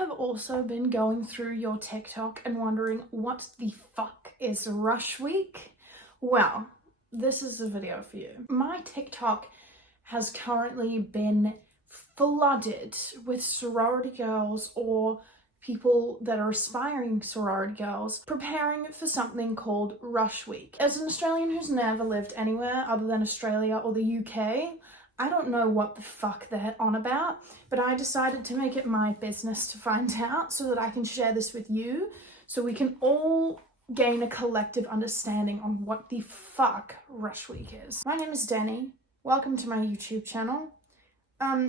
have also been going through your TikTok and wondering what the fuck is Rush Week? Well, this is the video for you. My TikTok has currently been flooded with sorority girls or people that are aspiring sorority girls preparing for something called Rush Week. As an Australian who's never lived anywhere other than Australia or the UK, I don't know what the fuck they're on about, but I decided to make it my business to find out so that I can share this with you so we can all gain a collective understanding on what the fuck Rush Week is. My name is Denny. Welcome to my YouTube channel.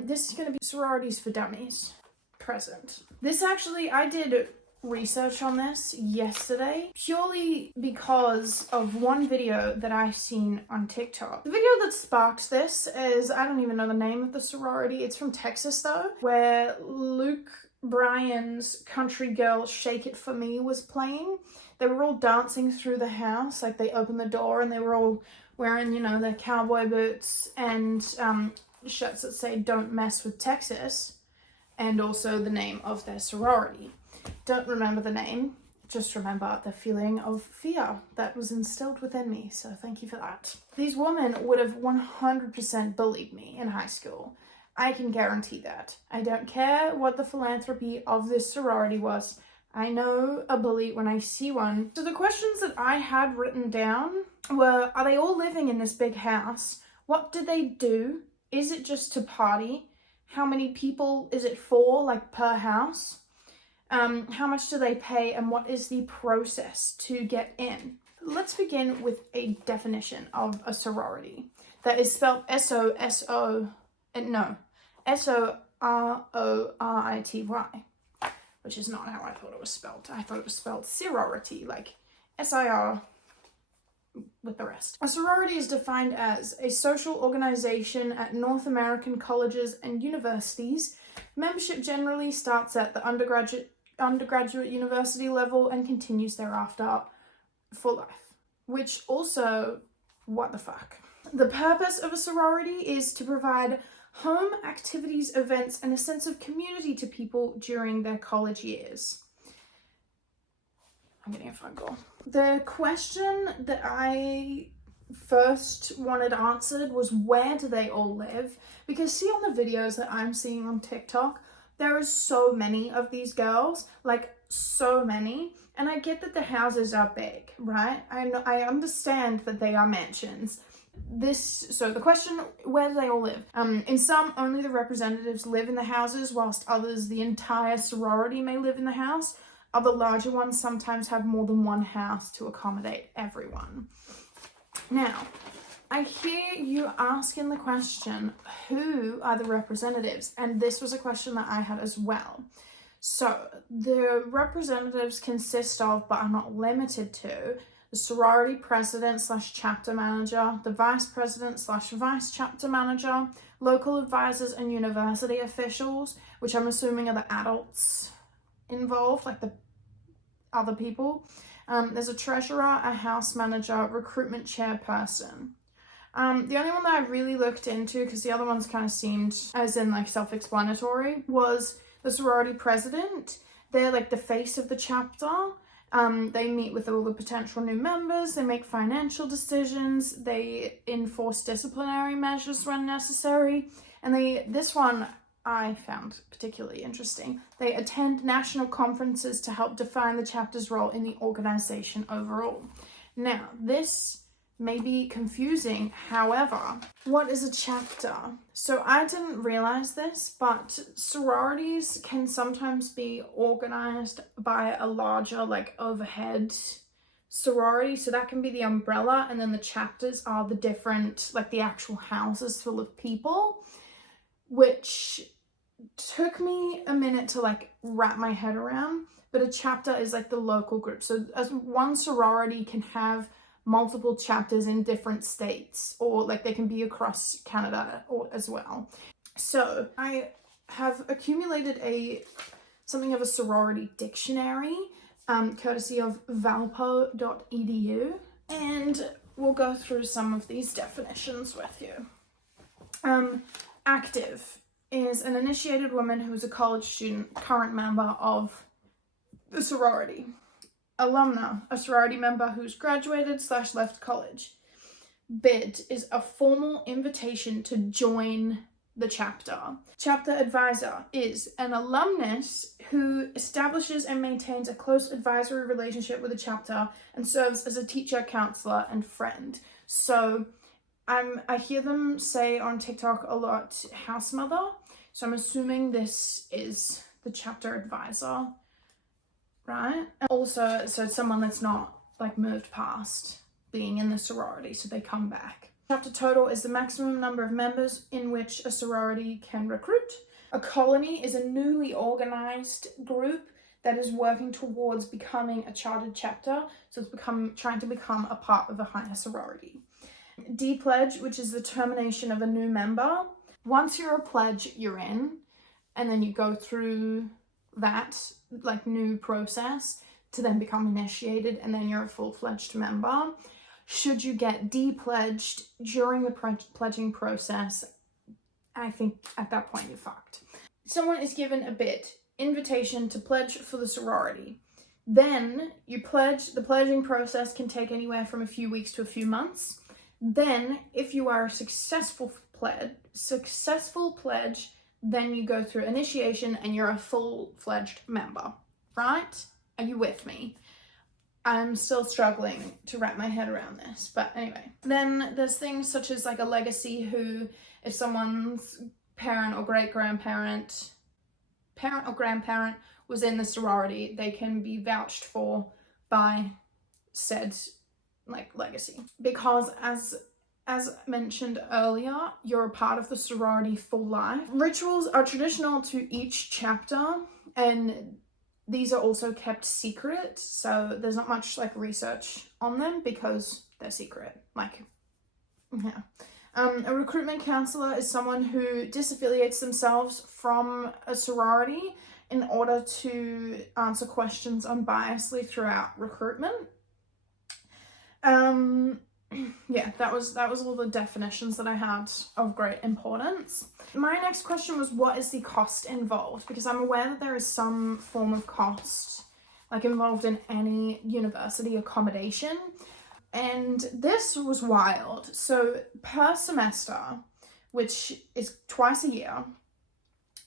This is going to be Sororities for Dummies present. I did research on this yesterday purely because of one video that I seen on TikTok. The video that sparked this is, I don't even know the name of the sorority. It's from Texas though, where Luke Bryan's Country Girl Shake It For Me was playing. They were all dancing through the house, like they opened the door and they were all wearing, you know, their cowboy boots and shirts that say "Don't Mess with Texas," and also the name of their sorority. Don't remember the name, just remember the feeling of fear that was instilled within me, so thank you for that. These women would have 100% bullied me in high school. I can guarantee that. I don't care what the philanthropy of this sorority was. I know a bully when I see one. So the questions that I had written down were, are they all living in this big house? What do they do? Is it just to party? How many people is it for, like per house? How much do they pay and what is the process to get in? Let's begin with a definition of a sorority that is spelled S-O-R-O-R-I-T-Y, which is not how I thought it was spelled. I thought it was spelled sorority, like S-I-R with the rest. A sorority is defined as a social organization at North American colleges and universities. Membership generally starts at the undergraduate university level and continues thereafter for life. Which also, what the fuck? The purpose of a sorority is to provide home activities, events, and a sense of community to people during their college years. I'm getting a phone call. The question that I first wanted answered was, where do they all live? Because see, on the videos that I'm seeing on TikTok, there is so many of these girls, like so many, and I get that the houses are big, right? I understand that they are mansions. So the question, where do they all live? In some, only the representatives live in the houses, whilst others, the entire sorority may live in the house. Other larger ones sometimes have more than one house to accommodate everyone. Now, I hear you asking the question, who are the representatives? And this was a question that I had as well. So the representatives consist of, but are not limited to, the sorority president / chapter manager, the vice president / vice chapter manager, local advisors and university officials, which I'm assuming are the adults involved, like the other people. There's a treasurer, a house manager, recruitment chairperson. The only one that I really looked into, because the other ones kind of seemed as in like self-explanatory, was the sorority president. They're like the face of the chapter. They meet with all the potential new members, they make financial decisions, they enforce disciplinary measures when necessary, and this one I found particularly interesting. They attend national conferences to help define the chapter's role in the organization overall. Now, this may be confusing, however, what is a chapter? So I didn't realize this, but sororities can sometimes be organized by a larger, like, overhead sorority. So that can be the umbrella, and then the chapters are the different, like, the actual houses full of people, which took me a minute to like wrap my head around. But a chapter is like the local group. So as one sorority can have multiple chapters in different states, or like they can be across Canada or as well. So I have accumulated something of a sorority dictionary, courtesy of valpo.edu, and we'll go through some of these definitions with you. Active is an initiated woman who is a college student, current member of the sorority. Alumna, a sorority member who's graduated / left college. Bid is a formal invitation to join the chapter. Chapter advisor is an alumnus who establishes and maintains a close advisory relationship with the chapter and serves as a teacher, counselor, and friend. So I hear them say on TikTok a lot house mother, so I'm assuming this is the chapter advisor, right? And also, so it's someone that's not like moved past being in the sorority, so they come back. Chapter total is the maximum number of members in which a sorority can recruit. A colony is a newly organized group that is working towards becoming a chartered chapter, so it's trying to become a part of a higher sorority. De-pledge, which is the termination of a new member. Once you're a pledge, you're in, and then you go through that like new process to then become initiated, and then you're a full-fledged member. Should you get de-pledged during the pledging process, I think at that point you're fucked. Someone is given a bid, invitation to pledge for the sorority. Then you pledge. The pledging process can take anywhere from a few weeks to a few months. Then, if you are a successful pledge, then you go through initiation and you're a full-fledged member, right? Are you with me? I'm still struggling to wrap my head around this, but anyway. Then there's things such as like a legacy, who if someone's parent or great-grandparent, parent or grandparent was in the sorority, they can be vouched for by said like legacy. Because as mentioned earlier, you're a part of the sorority for life. Rituals are traditional to each chapter, and these are also kept secret, so there's not much like research on them because they're secret. Like, yeah. A recruitment counselor is someone who disaffiliates themselves from a sorority in order to answer questions unbiasedly throughout recruitment. Yeah, that was all the definitions that I had of great importance. My next question was, what is the cost involved? Because I'm aware that there is some form of cost like involved in any university accommodation, and this was wild. So per semester, which is twice a year,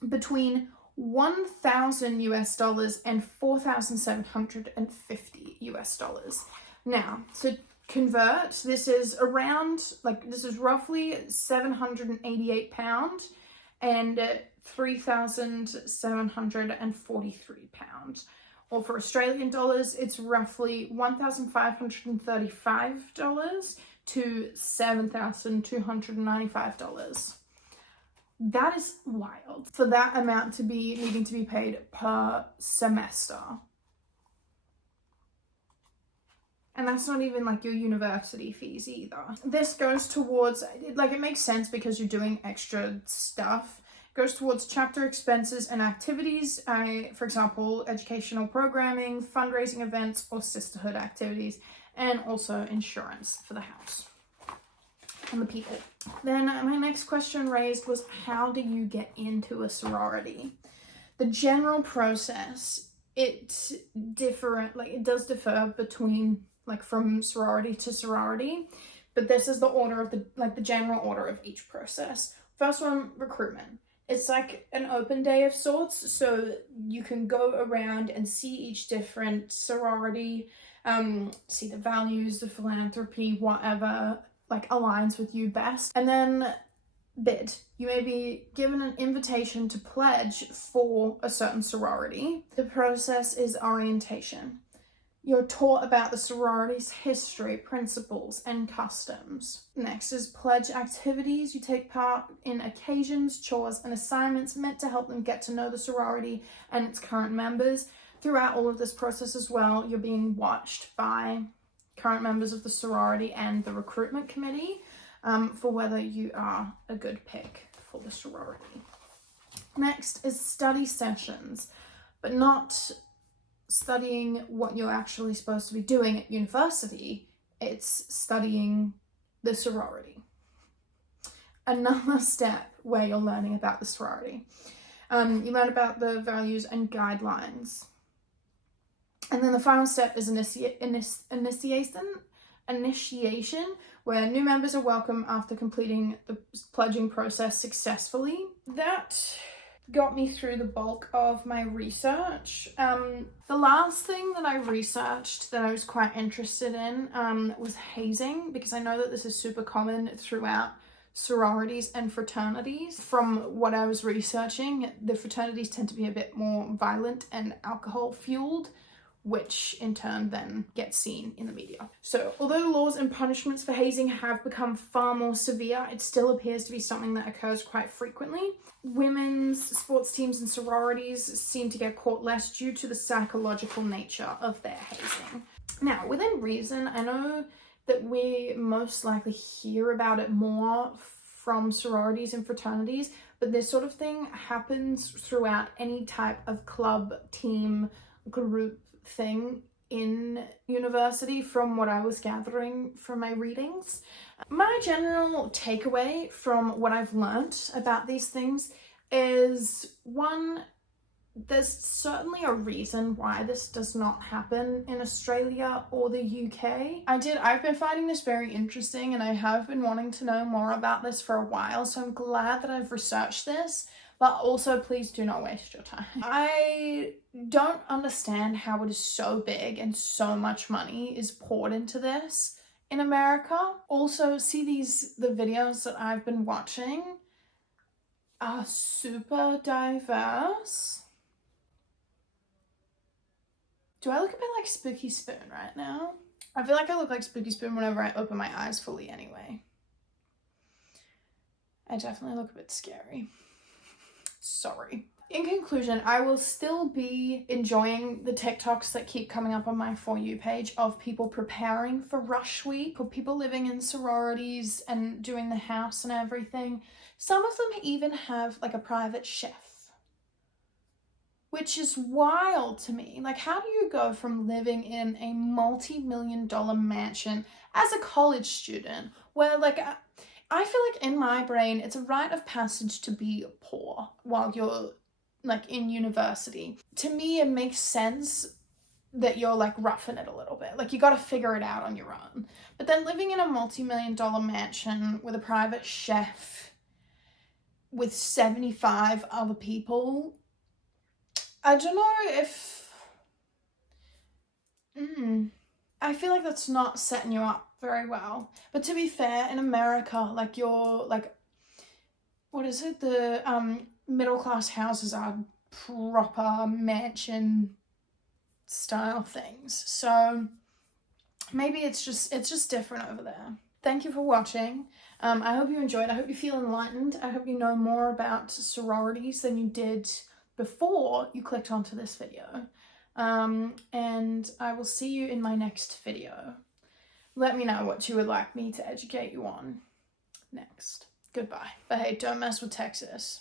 between $1,000 and $4,750. Now, to convert, this is roughly £788 and £3,743. Or for Australian dollars, it's roughly $1,535 to $7,295. That is wild for that amount to be needing to be paid per semester. And that's not even like your university fees either. This goes towards, like, it makes sense because you're doing extra stuff. It goes towards chapter expenses and activities, for example, educational programming, fundraising events, or sisterhood activities, and also insurance for the house and the people. Then my next question raised was, how do you get into a sorority? The general process, it does differ between from sorority to sorority, but this is the order of the general order of each process. First one, recruitment. It's like an open day of sorts, so you can go around and see each different sorority, see the values, the philanthropy, whatever aligns with you best. And then bid. You may be given an invitation to pledge for a certain sorority. The process is orientation. You're taught about the sorority's history, principles, and customs. Next is pledge activities. You take part in occasions, chores, and assignments meant to help them get to know the sorority and its current members. Throughout all of this process as well, you're being watched by current members of the sorority and the recruitment committee for whether you are a good pick for the sorority. Next is study sessions, but not studying what you're actually supposed to be doing at university. It's studying the sorority. another step where you're learning about the sorority. You learn about the values and guidelines. And then the final step is initiation, where new members are welcome after completing the pledging process successfully. That got me through the bulk of my research. The last thing that I researched that I was quite interested in was hazing, because I know that this is super common throughout sororities and fraternities. From what I was researching, the fraternities tend to be a bit more violent and alcohol fueled, which in turn then gets seen in the media. So although laws and punishments for hazing have become far more severe, it still appears to be something that occurs quite frequently. Women's sports teams and sororities seem to get caught less due to the psychological nature of their hazing. Now, within reason, I know that we most likely hear about it more from sororities and fraternities, but this sort of thing happens throughout any type of club, team, group thing in university, from what I was gathering from my readings. My general takeaway from what I've learnt about these things is, one, there's certainly a reason why this does not happen in Australia or the UK. I've been finding this very interesting, and I have been wanting to know more about this for a while, so I'm glad that I've researched this, but also please do not waste your time. I don't understand how it is so big and so much money is poured into this in America. Also, the videos that I've been watching are super diverse. Do I look a bit like Spooky Spoon right now? I feel like I look like Spooky Spoon whenever I open my eyes fully anyway. I definitely look a bit scary. Sorry. In conclusion, I will still be enjoying the TikToks that keep coming up on my For You page of people preparing for Rush Week, or people living in sororities and doing the house and everything. Some of them even have like a private chef, which is wild to me. Like, how do you go from living in a multi-million-dollar mansion as a college student, where like, I feel like in my brain, it's a rite of passage to be poor while you're like in university. To me, it makes sense that you're like roughing it a little bit. Like, you got to figure it out on your own. But then living in a multi-million-dollar mansion with a private chef with 75 other people, I don't know if... I feel like that's not setting you up very well. But to be fair, in America, like, you're like, what is it? The middle class houses are proper mansion style things. So maybe it's just different over there. Thank you for watching. I hope you enjoyed. I hope you feel enlightened. I hope you know more about sororities than you did before you clicked onto this video. And I will see you in my next video. Let me know what you would like me to educate you on next. Goodbye. But hey, don't mess with Texas.